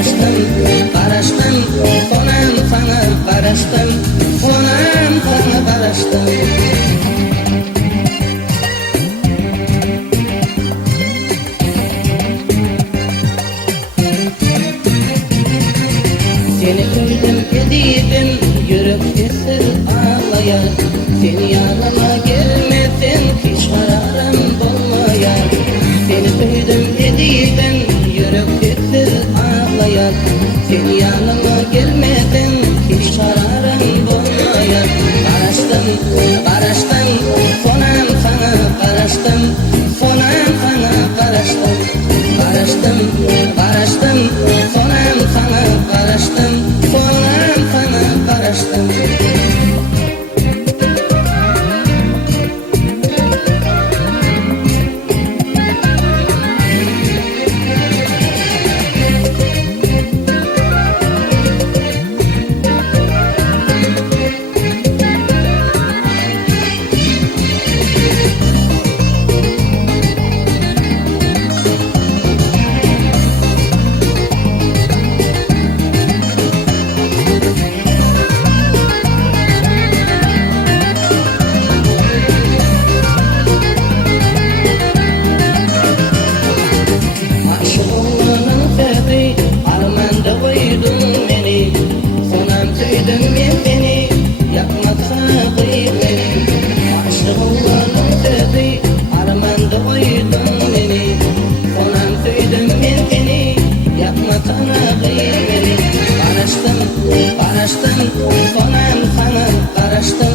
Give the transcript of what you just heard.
Karıştım, karıştım, sonam sana karıştım, sonam sana karıştım. Seni koydum ediydim, yürek kesir ağlayar. Seni yanıma gelmedin, hiç kararım bolmayar. Seni koydum ediydim, yürek kesir ağlayar. Seni yanıma gelmedin, hiç kararım bolmayar. Karıştım, karıştım, sonam sana karıştım, sonam sana karıştım. Karıştım, karıştım, sonam sana karıştım, sonam sana karıştım. Karıştım, sonam sana karıştım.